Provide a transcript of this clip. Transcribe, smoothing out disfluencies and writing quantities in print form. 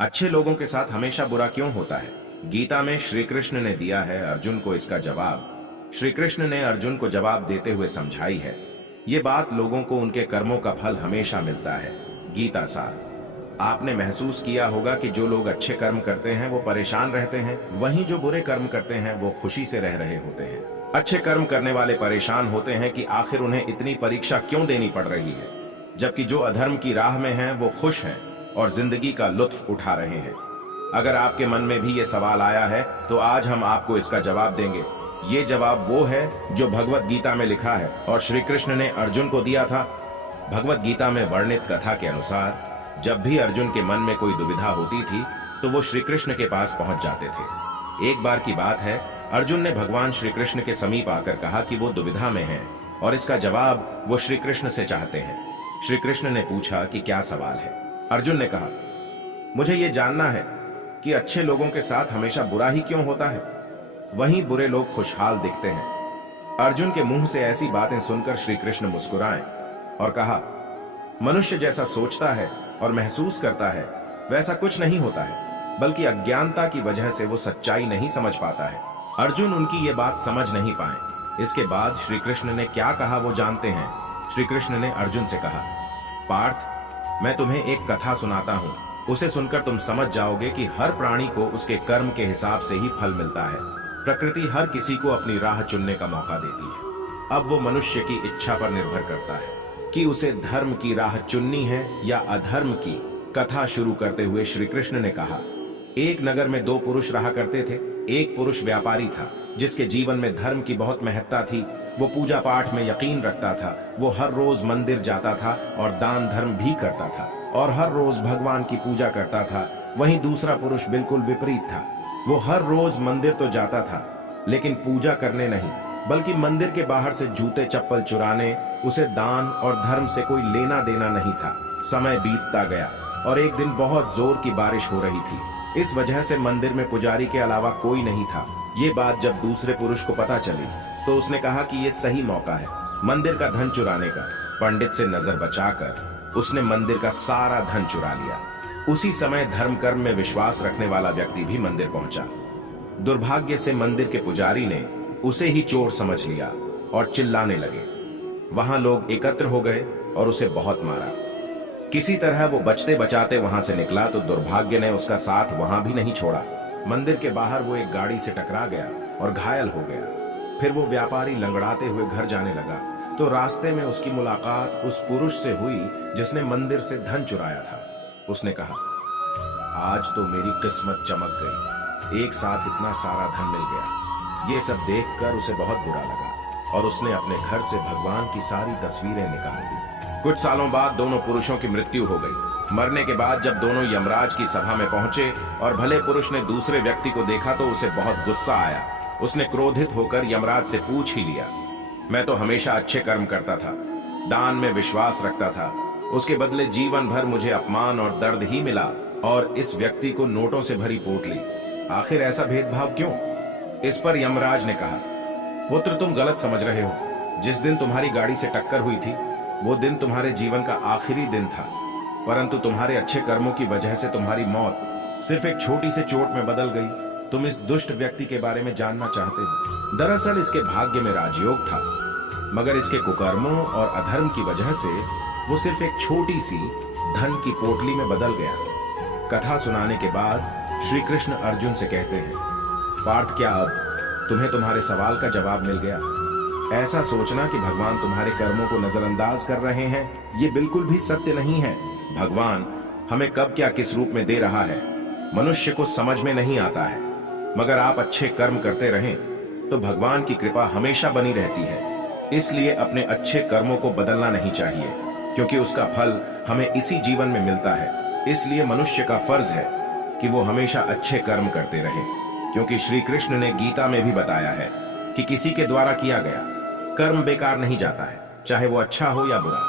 अच्छे लोगों के साथ हमेशा बुरा क्यों होता है? गीता में श्री कृष्ण ने दिया है अर्जुन को इसका जवाब। श्री कृष्ण ने अर्जुन को जवाब देते हुए समझाई है, ये बात लोगों को उनके कर्मों का फल हमेशा मिलता है। गीता सार। आपने महसूस किया होगा कि जो लोग अच्छे कर्म करते हैं वो परेशान रहते हैं, वहीं जो बुरे कर्म करते हैं वो खुशी से रह रहे होते हैं। अच्छे कर्म करने वाले परेशान होते हैं कि आखिर उन्हें इतनी परीक्षा क्यों देनी पड़ रही है, जबकि जो अधर्म की राह में हैं वो खुश हैं और जिंदगी का लुत्फ उठा रहे हैं। अगर आपके मन में भी ये सवाल आया है तो आज हम आपको इसका जवाब देंगे। ये जवाब वो है जो भगवत गीता में लिखा है और श्री कृष्ण ने अर्जुन को दिया था। भगवत गीता में वर्णित कथा के अनुसार जब भी अर्जुन के मन में कोई दुविधा होती थी तो वो श्री कृष्ण के पास पहुंच जाते थे। एक बार की बात है, अर्जुन ने भगवान श्री कृष्ण के समीप आकर कहा कि वो दुविधा में हैं और इसका जवाब वो श्री कृष्ण से चाहते हैं। श्री कृष्ण ने पूछा कि क्या सवाल है? अर्जुन ने कहा, मुझे ये जानना है कि अच्छे लोगों के साथ हमेशा बुरा ही क्यों होता है, वहीं बुरे लोग खुशहाल दिखते हैं। अर्जुन के मुंह से ऐसी बातें सुनकर श्री कृष्ण मुस्कुराए और कहा, मनुष्य जैसा सोचता है और महसूस करता है वैसा कुछ नहीं होता है, बल्कि अज्ञानता की वजह से वो सच्चाई नहीं समझ पाता है। अर्जुन उनकी ये बात समझ नहीं पाए। इसके बाद श्री कृष्ण ने क्या कहा वो जानते हैं। श्री कृष्ण ने अर्जुन से कहा, पार्थ, मैं तुम्हें एक कथा सुनाता हूँ, उसे सुनकर तुम समझ जाओगे कि हर प्राणी को उसके कर्म के हिसाब से ही फल मिलता है। प्रकृति हर किसी को अपनी राह चुनने का मौका देती है। अब वो मनुष्य की इच्छा पर निर्भर करता है कि उसे धर्म की राह चुननी है या अधर्म की। कथा शुरू करते हुए श्री कृष्ण ने कहा, एक नगर में दो पुरुष रहा करते थे। एक पुरुष व्यापारी था जिसके जीवन में धर्म की बहुत महत्ता थी। वो पूजा पाठ में यकीन रखता था। वो हर रोज मंदिर जाता था और दान धर्म भी करता था और हर रोज भगवान की पूजा करता था। वहीं दूसरा पुरुष बिल्कुल विपरीत था। वो हर रोज मंदिर तो जाता था लेकिन पूजा करने नहीं, बल्कि मंदिर के बाहर से जूते चप्पल चुराने। उसे दान और धर्म से कोई लेना देना नहीं था। समय बीतता गया और एक दिन बहुत जोर की बारिश हो रही थी। इस वजह से मंदिर में पुजारी के अलावा कोई नहीं था। ये बात जब दूसरे पुरुष को पता चली तो उसने कहा कि ये सही मौका है मंदिर का धन चुराने का। पंडित से नजर बचाकर उसने मंदिर का सारा धन चुरा लिया। उसी समय धर्म कर्म में विश्वास रखने वाला व्यक्ति भी मंदिर पहुंचा। दुर्भाग्य से मंदिर के पुजारी ने उसे ही चोर समझ लिया और चिल्लाने लगे। वहां लोग एकत्र हो गए और उसे बहुत मारा। किसी तरह वो बचते बचाते वहां से निकला तो दुर्भाग्य ने उसका साथ वहां भी नहीं छोड़ा। मंदिर के बाहर वो एक गाड़ी से टकरा गया और घायल हो गया। फिर वो व्यापारी लंगड़ाते हुए घर जाने लगा तो रास्ते में उसकी मुलाकात उस पुरुष से हुई जिसने मंदिर से धन चुराया था। उसने कहा, आज तो मेरी किस्मत चमक गई, एक साथ इतना सारा धन मिल गया। ये सब देखकर उसे बहुत बुरा लगा और उसने अपने घर से भगवान की सारी तस्वीरें निकाल दी। कुछ सालों बाद दोनों पुरुषों की मृत्यु हो गई। मरने के बाद जब दोनों यमराज की सभा में पहुंचे और भले पुरुष ने दूसरे व्यक्ति को देखा तो उसे बहुत गुस्सा आया। उसने क्रोधित होकर यमराज से पूछ ही लिया, मैं तो हमेशा अच्छे कर्म करता था, दान में विश्वास रखता था, उसके बदले जीवन भर मुझे अपमान और दर्द ही मिला और इस व्यक्ति को नोटों से भरी पोटली। आखिर ऐसा भेदभाव क्यों? इस पर यमराज ने कहा, पुत्र, तुम गलत समझ रहे हो। जिस दिन तुम्हारी गाड़ी से टक्कर हुई थी वो दिन तुम्हारे जीवन का आखिरी दिन था, परंतु तुम्हारे अच्छे कर्मों की वजह से तुम्हारी मौत सिर्फ एक छोटी सी चोट में बदल गई। तुम इस दुष्ट व्यक्ति के बारे में जानना चाहते हो। दरअसल इसके भाग्य में राजयोग था, मगर इसके कुकर्मों और अधर्म की वजह से वो सिर्फ एक छोटी सी धन की पोटली में बदल गया। कथा सुनाने के बाद श्री कृष्ण अर्जुन से कहते हैं, पार्थ, क्या अब तुम्हें तुम्हारे सवाल का जवाब मिल गया? ऐसा सोचना कि भगवान तुम्हारे कर्मों को नजरअंदाज कर रहे हैं, ये बिल्कुल भी सत्य नहीं है। भगवान हमें कब क्या किस रूप में दे रहा है मनुष्य को समझ में नहीं आता है, मगर आप अच्छे कर्म करते रहें तो भगवान की कृपा हमेशा बनी रहती है। इसलिए अपने अच्छे कर्मों को बदलना नहीं चाहिए, क्योंकि उसका फल हमें इसी जीवन में मिलता है। इसलिए मनुष्य का फर्ज है कि वो हमेशा अच्छे कर्म करते रहे, क्योंकि श्री कृष्ण ने गीता में भी बताया है कि किसी के द्वारा किया गया कर्म बेकार नहीं जाता है, चाहे वो अच्छा हो या बुरा।